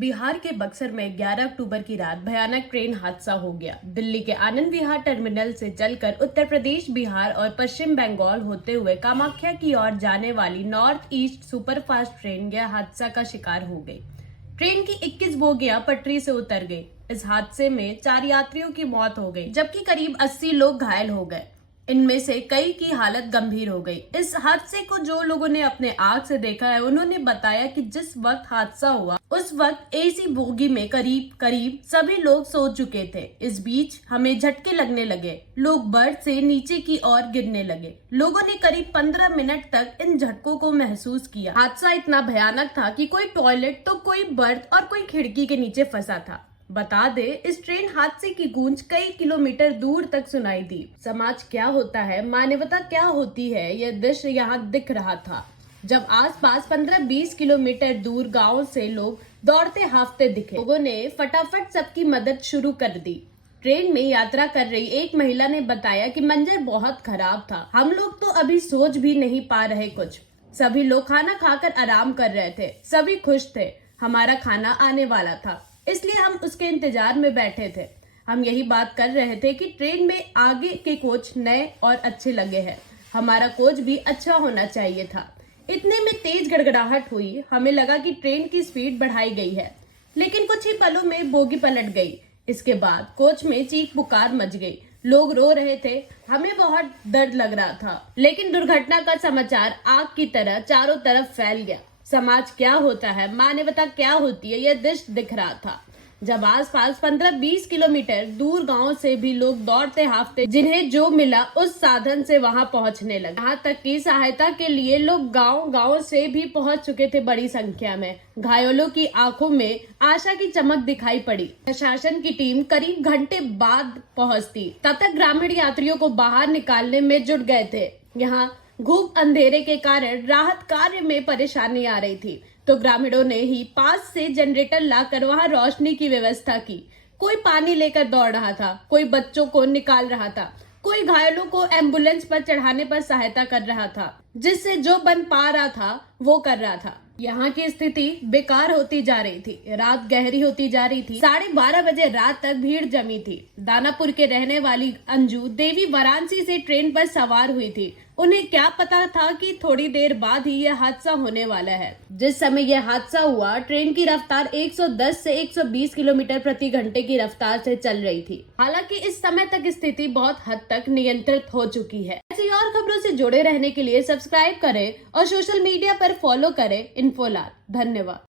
बिहार के बक्सर में 11 अक्टूबर की रात भयानक ट्रेन हादसा हो गया। दिल्ली के आनंद विहार टर्मिनल से चलकर उत्तर प्रदेश, बिहार और पश्चिम बंगाल होते हुए कामाख्या की ओर जाने वाली नॉर्थ ईस्ट सुपरफास्ट ट्रेन यह हादसा का शिकार हो गई। ट्रेन की 21 बोगियां पटरी से उतर गई। इस हादसे में 4 यात्रियों की मौत हो गई, जबकि करीब 80 लोग घायल हो गए। इनमें से कई की हालत गंभीर हो गई। इस हादसे को जो लोगों ने अपने आंख से देखा है, उन्होंने बताया कि जिस वक्त हादसा हुआ उस वक्त एसी बोगी में करीब सभी लोग सो चुके थे। इस बीच हमें झटके लगने लगे, लोग बर्थ से नीचे की ओर गिरने लगे। लोगों ने करीब 15 मिनट तक इन झटकों को महसूस किया। हादसा इतना भयानक था कि कोई टॉयलेट तो कोई बर्थ और कोई खिड़की के नीचे फंसा था। बता दे, इस ट्रेन हादसे की गूंज कई किलोमीटर दूर तक सुनाई दी। समाज क्या होता है, मानवता क्या होती है, यह दृश्य यहाँ दिख रहा था जब आसपास 15-20 किलोमीटर दूर गांव से लोग दौड़ते हाफते दिखे। लोगों ने फटाफट सबकी मदद शुरू कर दी। ट्रेन में यात्रा कर रही एक महिला ने बताया कि मंजर बहुत खराब था। हम लोग तो अभी सोच भी नहीं पा रहे कुछ। सभी लोग खाना खाकर आराम कर रहे थे, सभी खुश थे। हमारा खाना आने वाला था, इसलिए हम उसके इंतजार में बैठे थे। हम यही बात कर रहे थे कि ट्रेन में आगे के कोच नए और अच्छे लगे हैं, हमारा कोच भी अच्छा होना चाहिए था। इतने में तेज गड़गड़ाहट हुई। हमें लगा कि ट्रेन की स्पीड बढ़ाई गई है, लेकिन कुछ ही पलों में बोगी पलट गई। इसके बाद कोच में चीख पुकार मच गई। लोग रो रहे थे, हमें बहुत दर्द लग रहा था। लेकिन दुर्घटना का समाचार आग की तरह चारों तरफ फैल गया। समाज क्या होता है, मानवता क्या होती है, यह दृश्य दिख रहा था जब आसपास 15-20 किलोमीटर दूर गांव से भी लोग दौड़ते हाफते जिन्हें जो मिला उस साधन से वहां पहुंचने लगे। यहाँ तक कि सहायता के लिए लोग गांव से भी पहुंच चुके थे बड़ी संख्या में। घायलों की आंखों में आशा की चमक दिखाई पड़ी। प्रशासन की टीम करीब घंटे बाद पहुंचती, तब तक ग्रामीण यात्रियों को बाहर निकालने में जुट गए थे। यहाँ घूप अंधेरे के कारण राहत कार्य में परेशानी आ रही थी, तो ग्रामीणों ने ही पास से जनरेटर लाकर वहां रोशनी की व्यवस्था की। कोई पानी लेकर दौड़ रहा था, कोई बच्चों को निकाल रहा था, कोई घायलों को एम्बुलेंस पर चढ़ाने पर सहायता कर रहा था। जिससे जो बन पा रहा था वो कर रहा था। यहाँ की स्थिति बेकार होती जा रही थी, रात गहरी होती जा रही थी। 12:30 बजे रात तक भीड़ जमी थी। दानापुर के रहने वाली अंजू देवी वाराणसी से ट्रेन पर सवार हुई थी। उन्हें क्या पता था कि थोड़ी देर बाद ही यह हादसा होने वाला है। जिस समय यह हादसा हुआ, ट्रेन की रफ्तार 110 से 120 किलोमीटर प्रति घंटे की रफ्तार से चल रही थी। हालांकि इस समय तक स्थिति बहुत हद तक नियंत्रित हो चुकी है। ऐसी और खबरों से जुड़े रहने के लिए सब्सक्राइब करें और सोशल मीडिया पर फॉलो करें इन्फोलाल। धन्यवाद।